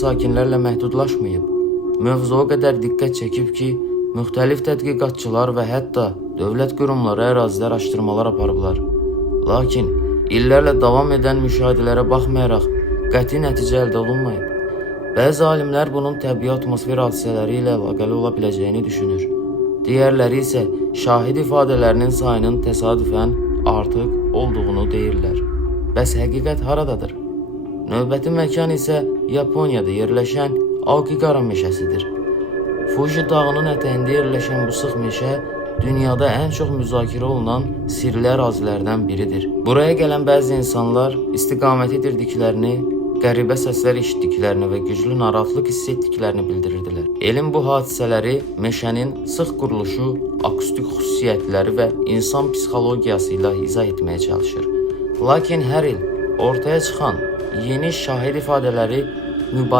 sakinlərlə məhdudlaşmayıb. Mövzu o qədər diqqət çəkib ki, müxtəlif tədqiqatçılar və hətta dövlət qurumları ərazilər araşdırmalar aparıblar. Lakin illərlə davam edən müşahidələrə baxmayaraq qəti nəticə əldə olunmayıb. Bəzi alimlər bunun təbii atmosfer hadisələri ilə əlaqəli ola biləcəyini düşünür. Digərləri isə şahid ifadələrinin sayının təsadüfən artıq olduğunu deyirlər. Bəs həqiqət haradadır? Növbəti məkan isə Yaponiyada yerləşən Aokigara meşəsidir. Fuji dağının ətəyində yerləşən bu sıx meşə dünyada ən çox müzakirə olunan sirli ərazilərdən biridir. Buraya gələn bəzi insanlar istiqaməti itirdiklərini, qəribə səslər eşitdiklərini və güclü narahatlıq hiss etdiklərini bildirirdilər. Elm bu hadisələri meşənin sıx quruluşu, akustik xüsusiyyətləri və insan psixologiyası ilə izah etməyə çalışır. Lakin hər il ortaya çıxan yeni şahid ifadələri mübahisə